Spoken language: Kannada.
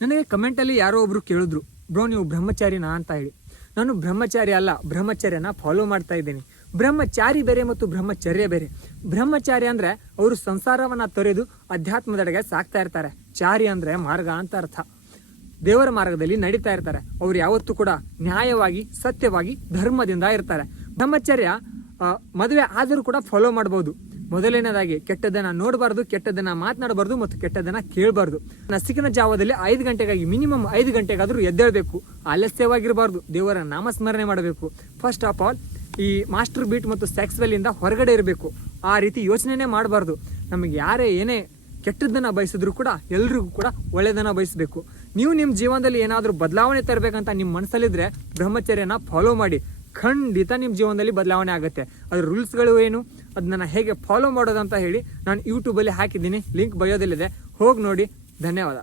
ನನಗೆ ಕಮೆಂಟಲ್ಲಿ ಯಾರೋ ಒಬ್ರು ಕೇಳಿದ್ರು, ಬ್ರೋ ನೀವು ಬ್ರಹ್ಮಚಾರಿನಾ ಅಂತ ಹೇಳಿ. ನಾನು ಬ್ರಹ್ಮಚಾರಿ ಅಲ್ಲ, ಬ್ರಹ್ಮಚರ್ಯನ ಫಾಲೋ ಮಾಡ್ತಾ ಇದ್ದೀನಿ. ಬ್ರಹ್ಮಚಾರಿ ಬೇರೆ ಮತ್ತು ಬ್ರಹ್ಮಚರ್ಯ ಬೇರೆ. ಬ್ರಹ್ಮಚಾರಿ ಅಂದರೆ ಅವರು ಸಂಸಾರವನ್ನು ತೊರೆದು ಅಧ್ಯಾತ್ಮದೆಡೆಗೆ ಸಾಕ್ತಾ ಇರ್ತಾರೆ. ಚಾರಿ ಅಂದರೆ ಮಾರ್ಗ ಅಂತ ಅರ್ಥ. ದೇವರ ಮಾರ್ಗದಲ್ಲಿ ನಡೀತಾ ಇರ್ತಾರೆ. ಅವ್ರು ಯಾವತ್ತೂ ಕೂಡ ನ್ಯಾಯವಾಗಿ, ಸತ್ಯವಾಗಿ, ಧರ್ಮದಿಂದ ಇರ್ತಾರೆ. ಬ್ರಹ್ಮಚರ್ಯ ಮದುವೆ ಆದರೂ ಕೂಡ ಫಾಲೋ ಮಾಡ್ಬೋದು. ಮೊದಲನೇದಾಗಿ ಕೆಟ್ಟದನ್ನ ನೋಡಬಾರ್ದು, ಕೆಟ್ಟದನ್ನ ಮಾತನಾಡಬಾರ್ದು ಮತ್ತು ಕೆಟ್ಟದನ್ನ ಕೇಳಬಾರ್ದು. ನಸಿಕಿನ ಜಾವದಲ್ಲಿ 5 ಗಂಟೆಗಾಗಿ ಮಿನಿಮಮ್ 5 ಗಂಟೆಗಾದರೂ ಎದ್ದೇಳಬೇಕು. ಆಲಸ್ಯವಾಗಿರಬಾರ್ದು. ದೇವರ ನಾಮಸ್ಮರಣೆ ಮಾಡಬೇಕು. ಫಸ್ಟ್ ಆಫ್ ಆಲ್ ಈ ಮಾಸ್ಟರ್ ಬೀಟ್ ಮತ್ತು ಸೆಕ್ಸ್ವೆಲ್ಲಿಂದ ಹೊರಗಡೆ ಇರಬೇಕು. ಆ ರೀತಿ ಯೋಚನೆನೇ ಮಾಡಬಾರ್ದು. ನಮಗೆ ಯಾರೇ ಏನೇ ಕೆಟ್ಟದ್ದನ್ನು ಬಯಸಿದ್ರು ಕೂಡ ಎಲ್ರಿಗೂ ಕೂಡ ಒಳ್ಳೆಯದನ್ನು ಬಯಸಬೇಕು. ನೀವು ನಿಮ್ಮ ಜೀವನದಲ್ಲಿ ಏನಾದರೂ ಬದಲಾವಣೆ ತರಬೇಕಂತ ನಿಮ್ಮ ಮನಸ್ಸಲ್ಲಿದ್ದರೆ ಬ್ರಹ್ಮಚರ್ಯನ ಫಾಲೋ ಮಾಡಿ. ಖಂಡಿತ ನಿಮ್ಮ ಜೀವನದಲ್ಲಿ ಬದಲಾವಣೆ ಆಗುತ್ತೆ. ಅದ್ರ ರೂಲ್ಸ್ಗಳು ಏನು, ಅದನ್ನ ಹೇಗೆ ಫಾಲೋ ಮಾಡೋದಂತ ಹೇಳಿ ನಾನು ಯೂಟ್ಯೂಬಲ್ಲಿ ಹಾಕಿದ್ದೀನಿ. ಲಿಂಕ್ ಬಯೋದಲ್ಲಿದೆ, ಹೋಗಿ ನೋಡಿ. ಧನ್ಯವಾದ.